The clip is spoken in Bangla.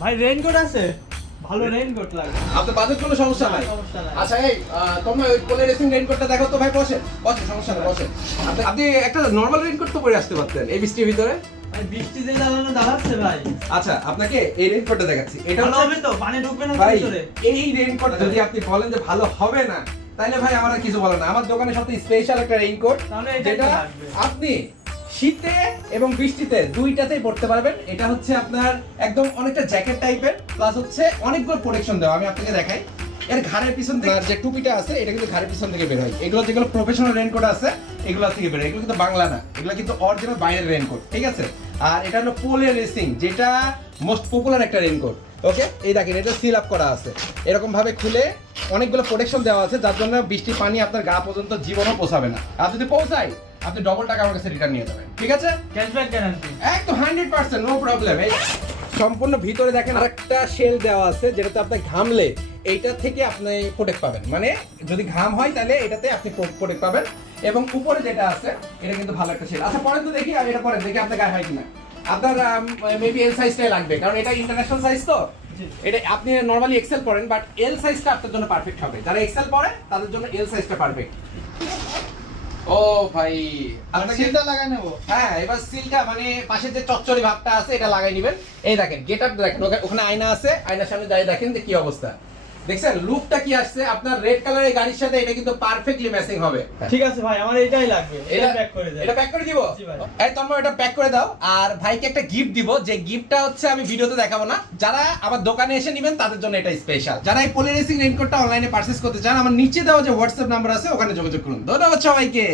ভাই রেইনকোট আছে। ভালো রেইনকোট লাগবে। আপনার বাজেট কোনো সমস্যা নাই। আচ্ছা এই তোমরা ওই কোলে রেসিং রেইনকোটটা দেখো তো ভাই বসে বসে সমস্যা নেই বসেন। আপনি একটা নরমাল রেইনকোট তো পরে আসতে পারতেন এই বৃষ্টির ভিতরে? ভাই বৃষ্টিতে জ্বালানো দাঁড়াচ্ছে ভাই। আচ্ছা আপনাকে এই রেইনকোটটা দেখাচ্ছি। এটা হবে তো পানি ঢুকবে না ভাই ভিতরে। এই রেইনকোট যদি আপনি বলেন যে ভালো হবে না তাহলে ভাই আমার কিছু বলার না। আমার দোকানে সবথেকে স্পেশাল একটা রেইনকোট যেটা আপনি শীতে এবং বৃষ্টিতে দুইটাতেই পড়তে পারবেন। এটা হচ্ছে আপনার একদম অনেকটা জ্যাকেট টাইপের প্লাস হচ্ছে অনেকগুলো প্রোটেকশন দেওয়া। আমি আপনাকে দেখাই। এর ঘাড়ের পিছন থেকে যে টুপিটা আছে এটা কিন্তু ঘাড়ের পিছন থেকে বের হয়। এগুলো যেগুলো প্রফেশনাল রেনকোট আছে এগুলো থেকে বের হয়। এগুলো কিন্তু বাংলা না। এগুলো কিন্তু অরিজিনাল বাইরের রেইনকোট ঠিক আছে? আর এটা হলো পোলে রেসিং যেটা মোস্ট পপুলার একটা রেনকোট ওকে এই দেখেন এটা সিল আপ করা আছে। এরকম ভাবে খুলে অনেকগুলো প্রোটেকশন দেওয়া আছে যার জন্য বৃষ্টির পানি আপনার গা পর্যন্ত জীবনও পৌঁছাবে না। আর যদি পৌঁছায় আপনি ডবল টাকা আমার কাছে রিটার্ন নিয়ে যাবেন। ঠিক আছে? ক্যাশব্যাক গ্যারান্টি একদম হান্ড্রেড পার্সেন্ট নো প্রবলেম এই সম্পূর্ণ ভিতরে দেখেন আরেকটা শেল দেওয়া আছে যেটাতে আপনি ঘামলে এইটা থেকে আপনি প্রোটেক্ট পাবেন। মানে যদি ঘাম হয় তাহলে এটাতে আপনি প্রোটেক্ট পাবেন। এবং উপরে যেটা আছে এটা কিন্তু ভালো একটা শেল আচ্ছা পরেন তো দেখি আর এটা পরে দেখি আপনার গায়ে হয় কিনা। আপনার মেবি এল সাইজটাই লাগবে কারণ এটা ইন্টারন্যাশনাল সাইজ তো। এটা আপনি নর্মালি এক্সেল পড়েন বাট এল সাইজটা আপনার জন্য পারফেক্ট হবে। যারা এক্সেল পড়ে তাদের জন্য এল সাইজটা পারফেক্ট ও ভাই সিলটা লাগাই নেব। হ্যাঁ এবার সিলটা মানে পাশে যে চচ্চড়ি ভাবটা আছে এটা লাগাই নেবেন। এই দেখেন গেট আপ দেখেন ওখানে- আয়না আছে আয়নার সামনে দাঁড়িয়ে দেখেন যে কি অবস্থা। দেখছেন লুকটা কি আসছে? আপনার রেড কালারের গাড়ির সাথে এটা কিন্তু পারফেক্টলি ম্যাচিং হবে। ঠিক আছে ভাই আমার এটাই লাগবে। এটা প্যাক করে দেন। এটা প্যাক করে দিব? এই তোমরা এটা প্যাক করে দাও। আর ভাইকে একটা গিফট দিব যে গিফটটা হচ্ছে আমি ভিডিওতে দেখাবো না। যারা আমার দোকানে এসে নেবেন তাদের জন্য এটা স্পেশাল যারা এই পোলি রেসিং রেইনকোটটা অনলাইনে পারচেজ করতে চান আমার নিচে দেওয়া যে হোয়াটসঅ্যাপ নাম্বার আছে ওখানে যোগাযোগ করুন। ধন্যবাদ সবাইকে।